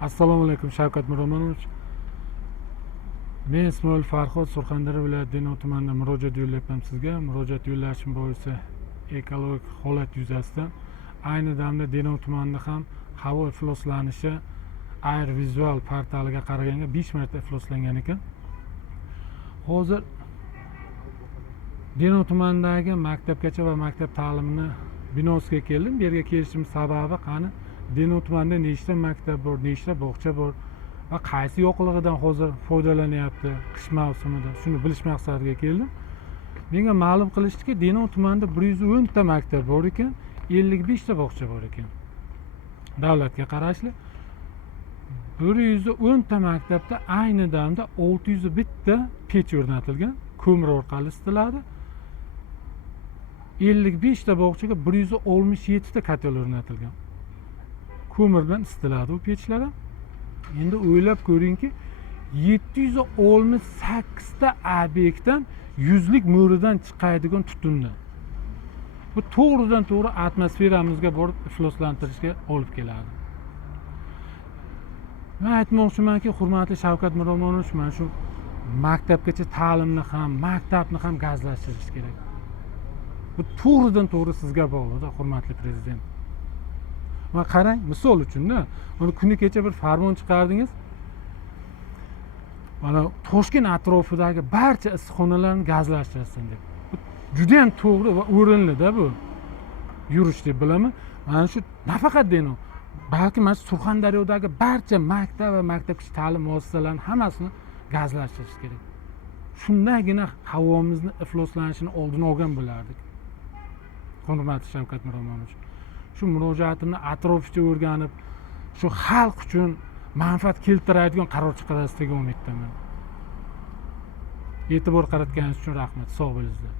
Assalomu alaykum, Shavkat Miromonovich. Men Ismoil Farhod, Surxondaryo viloyati Denov tumanida murojaat yo'llayapman sizga. Murojaat yo'llashim boisi ekologik holat yuzasidan ayni damda Denov tumanida ham havo ifloslanishi Air Visual portaliga qaraganda 5 marta ifloslangan ekan. Hozir Denov tumanidagi maktabgacha va maktab ta'limini binosiga keldim. Bu yerga kelishim sababi qani Denov tumanida nechta maktab bor, nechta bog'cha bor va qaysi yo'qligidan hozir foydalanyapti qish mavsumida. Shuni bilish maqsadiga keldim. Menga ma'lum qilishdiki, Denov tumanida 110 ta maktab bor ekan, 55 ta bog'cha bor ekan. Davlatga qarashli 110 ta maktabda ayni damda 601 ta pech o'rnatilgan, ko'mir orqali isitiladi. 55 ta bog'chaga 167 ta kotel o'rnatilgan. Ko'mir bilan isitiladi u pechlar. Endi o'ylab ko'ringki, 768 ta obyektdan 100 lik mo'ridan chiqadigan tutunni. Bu to'g'ridan to'g'ri atmosferamizga borib ifloslantirishga olib keladi. Men aytmoqchimanki, hurmatli Shavkat Miromonovich, mana shu maktabgacha ta'limni ham, maktabni ham gazlashtirish kerak. Bu to'g'ridan to'g'ri sizga bog'liq, hurmatli prezident. Va qarang, misol uchun-da, mana kuni kecha bir farmon chiqardingiz. Mana Toshkent atrofidagi barcha issiqxonalarni gazlashtirsin deb. Bu juda ham to'g'ri va o'rinli-da bu yurish deb bilaman. Mana shu nafaqat Denov, balki mana Surxondaryodagi barcha maktab va maktabgacha ta'lim muassasalarini hammasini gazlashtirish kerak. Shundagina havomizni ifloslanishini oldini olgan bo'lardik. Hurmatli Shavkat Miromonovich, shu murojaatimni atroflicha o'rganib, shu xalq uchun manfaat keltiradigan qaror chiqarasiz degan umiddaman. E'tibor qaratganingiz uchun rahmat. Sog' bo'linglar.